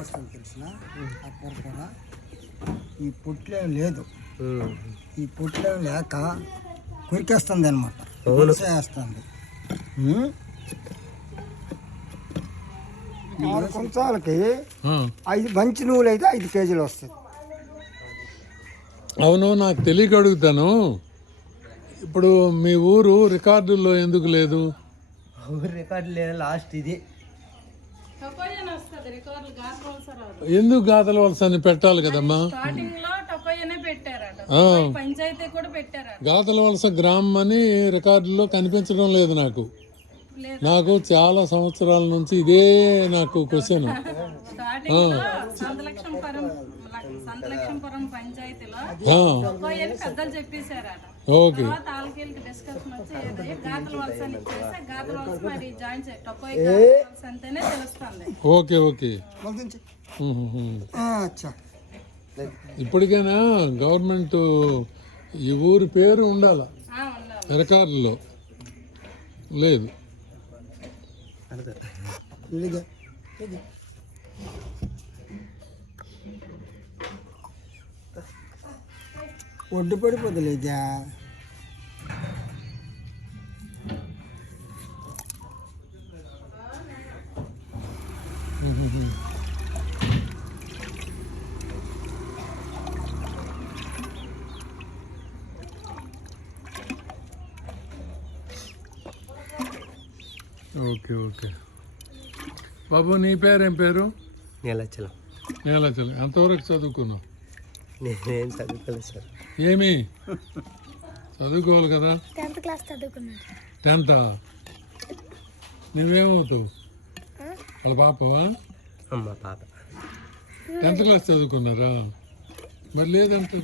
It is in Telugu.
వస్తుంది తెలిసిన ఆ కూర ఈ పొట్లే లేదు, ఈ పొట్లే లేక కొరికేస్తుంది అనమాట, వేస్తుంది. కొంచాలకి 5 మంచి నువ్వులు అయితే 5 కేజీలు వస్తాయి. అవును, నాకు తెలియక అడుగుతాను. ఇప్పుడు మీ ఊరు రికార్డుల్లో ఎందుకు లేదు? రికార్డు లేదు, లాస్ట్ ఇది. ఎందుకు గాతల వలస అని పెట్టాలి కదమ్మా? గాతల వలస గ్రామం అని రికార్డుల్లో కనిపించడం లేదు నాకు. నాకు చాలా సంవత్సరాల నుంచి ఇదే నాకు క్వశ్చన్. Okay, okay, okay. ఇప్పటికైనా గవర్నమెంట్ ఈ ఊరి పేరు ఉండాల రికార్డులో, లేదు. ఒడ్డు పడిపోతులేదా? Okay, okay. బాబు, నీ పేరేం పేరు? నీలాచలం. నీలాచలం. ఎంతవరకు చదువుకున్నావు? నేనేం చదువుకోలేదు సార్. ఏమి చదువుకోవాలి కదా? 10th క్లాస్ చదువుకున్నాను. 10th? నువ్వేమవుతావు? వాళ్ళ పాపవా? అమ్మ పాప. 10th class చదువుకున్నారా? మరి లేదంటే